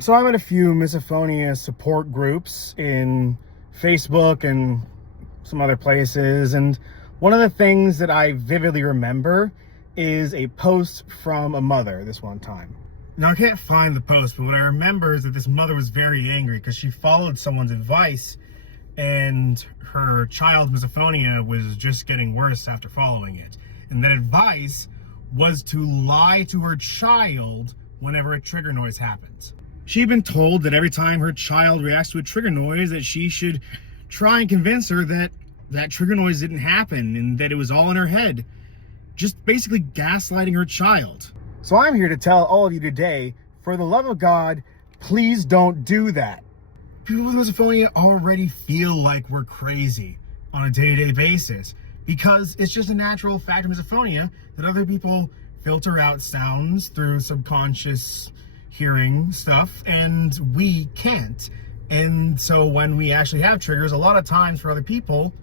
So I'm in a few misophonia support groups in Facebook and some other places, and one of the things that I vividly remember is a post from a mother this one time. Now, I can't find the post, but what I remember is that this mother was very angry because she followed someone's advice and her child's misophonia was just getting worse after following it. And that advice was to lie to her child whenever a trigger noise happens. She'd been told that every time her child reacts to a trigger noise that she should try and convince her that that trigger noise didn't happen and that it was all in her head. Just basically gaslighting her child. So I'm here to tell all of you today, for the love of God, please don't do that. People with misophonia already feel like we're crazy on a day-to-day basis because it's just a natural fact of misophonia that other people filter out sounds through subconscious hearing stuff and we can't. And so when we actually have triggers, a lot of times for other people,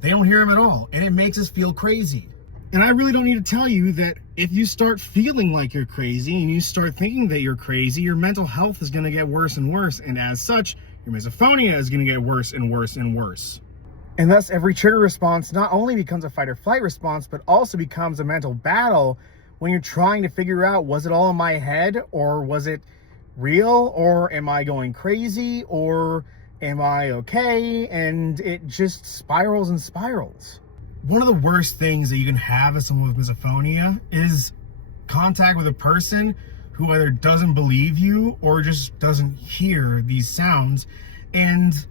they don't hear them at all, and it makes us feel crazy. And I really don't need to tell you that if you start feeling like you're crazy and you start thinking that you're crazy, your mental health is going to get worse and worse, and as such, your misophonia is going to get worse and worse and worse. And thus, every trigger response not only becomes a fight or flight response, but also becomes a mental battle when you're trying to figure out, was it all in my head, or was it real, or am I going crazy, or am I okay? And it just spirals and spirals. One of the worst things that you can have as someone with misophonia is contact with a person who either doesn't believe you or just doesn't hear these sounds and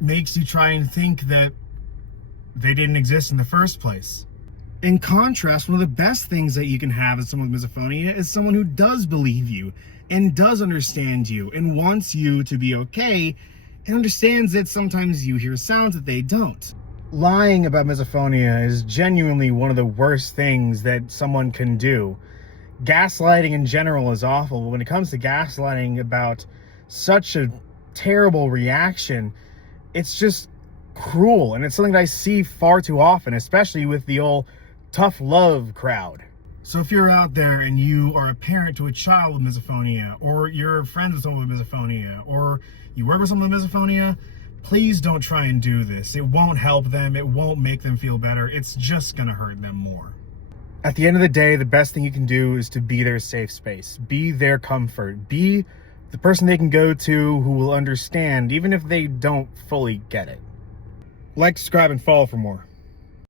makes you try and think that they didn't exist in the first place. In contrast, one of the best things that you can have as someone with misophonia is someone who does believe you and does understand you and wants you to be okay and understands that sometimes you hear sounds that they don't. Lying about misophonia is genuinely one of the worst things that someone can do. Gaslighting in general is awful, but when it comes to gaslighting about such a terrible reaction, it's just cruel, and it's something that I see far too often, especially with the old tough love crowd. So if you're out there and you are a parent to a child with misophonia, or you're friends with someone with misophonia, or you work with someone with misophonia, please don't try and do this. It won't help them. It won't make them feel better. It's just going to hurt them more. At the end of the day, the best thing you can do is to be their safe space. Be their comfort. Be the person they can go to who will understand, even if they don't fully get it. Like, subscribe, and follow for more.